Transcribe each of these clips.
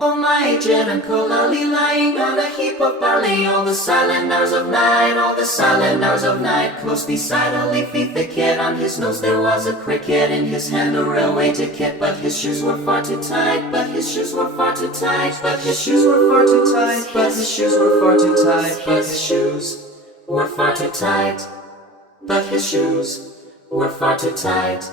Oh my agéd Uncle Arly, lying on a heap of barley, all the silent hours of night, all the silent hours of night. Close beside a leafy thicket, on his nose there was a cricket, in his hand a railway ticket. But his shoes were far too tight, but his shoes were far too tight, but his shoes were far too tight, but his shoes were far too tight, but his shoes were far too tight, but his shoes were far too tight.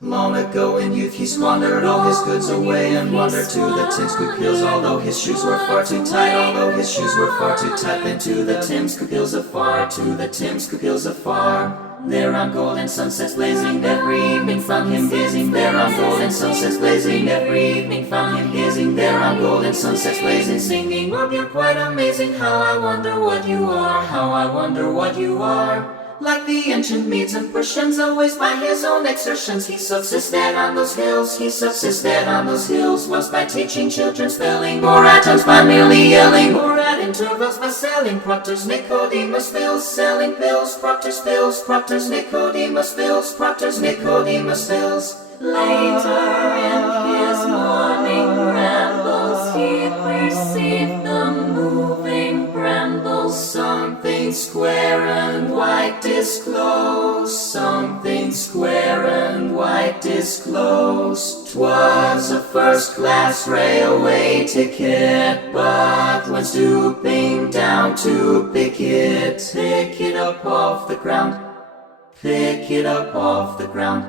Long ago in youth he squandered all his goods away and wandered to the Timskoop Hills. Although his shoes were far too tight, although his shoes were far too tight, then to the Timskoop Hills afar, to the Timskoop Hills afar. There on golden sunsets blazing every evening, found him gazing there on golden sunsets blazing every evening, found him gazing there on golden sunsets blazing, singing, "Lord, you're quite amazing, how I wonder what you are, how I wonder what you are." Like the ancient Medes and Persians, always by his own exertions, he subsisted on those hills, he subsisted on those hills, was by teaching children spelling, or at times by merely yelling, or at intervals by selling Proctor's Nicodemus pills, selling pills, Proctor's pills, Proctor's Nicodemus pills, Proctor's Nicodemus pills. Later in his morning rambles, he perceived the moving brambles, something square and white disclosed, something square and white disclosed. 'Twas a first-class railway ticket, but when stooping down to pick it up off the ground, pick it up off the ground.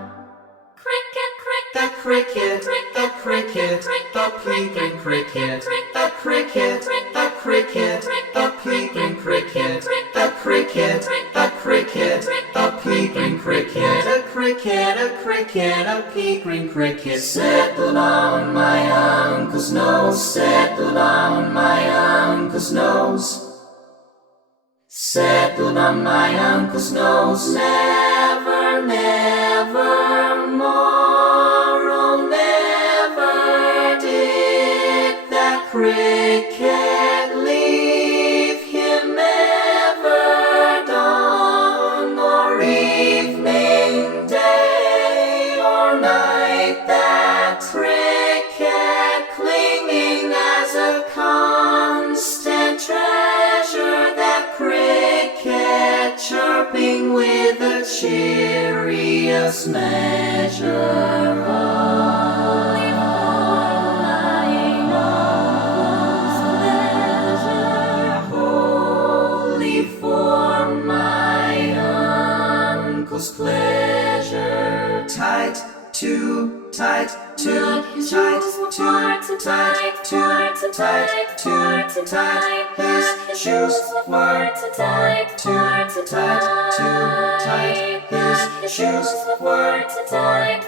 That cricket, that cricket, that peeping cricket, that cricket, that cricket, that peeping cricket, that cricket, that cricket, that peeping cricket, a cricket, a cricket, a peeping cricket, settled on my uncle's nose, settled on my uncle's nose, settled on my uncle's nose, never, never more. Cricket leave him ever, dawn or evening, day or night. That cricket clinging as a constant treasure, that cricket chirping with the cheeriest measure of pleasure. Tight, too tight, too tight, too tight, too tight, too tight. His shoes were far too tight, too tight. His shoes were far too tight.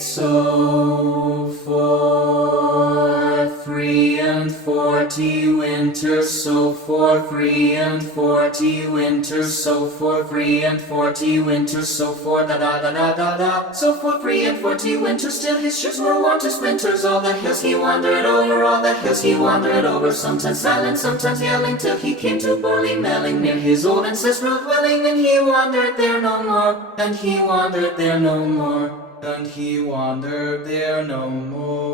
So for 3 and 40 winters, so for 3 and 40 winters, so for 3 and 40 winters, so for da da da da da da. So for 3 and 40 winters, till his shoes were worn to splinters. All the hills he wandered over, all the hills he wandered over, sometimes silent, sometimes yelling, till he came to Burley Melling, near his old ancestral dwelling. And he wandered there no more, and he wandered there no more, and he wandered there no more.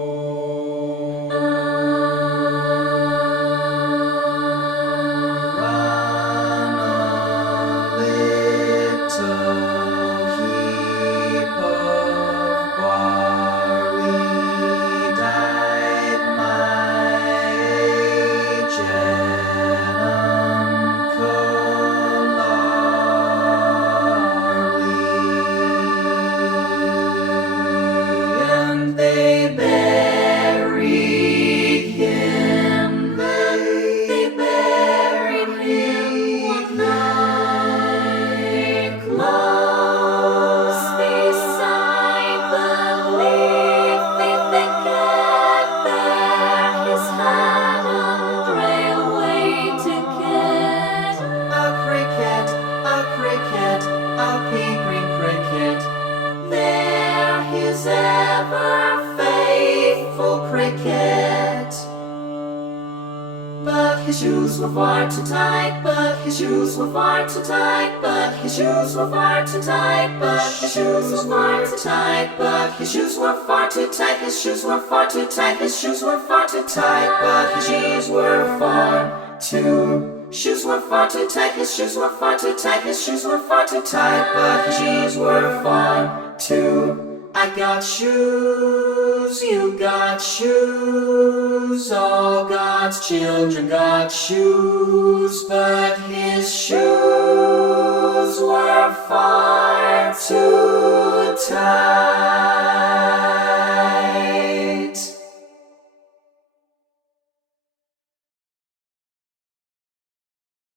but his shoes were far too tight, but his shoes were far too tight, but his shoes were far too tight, but his shoes were far too tight, but his shoes were far too tight, his shoes were far too tight, his shoes were far too tight, but his shoes were far too. Shoes were far too tight, his shoes were far too tight, his shoes were far too tight, but his shoes were far too. I got shoes, you got shoes, all God's children got shoes, but his shoes were far too tight.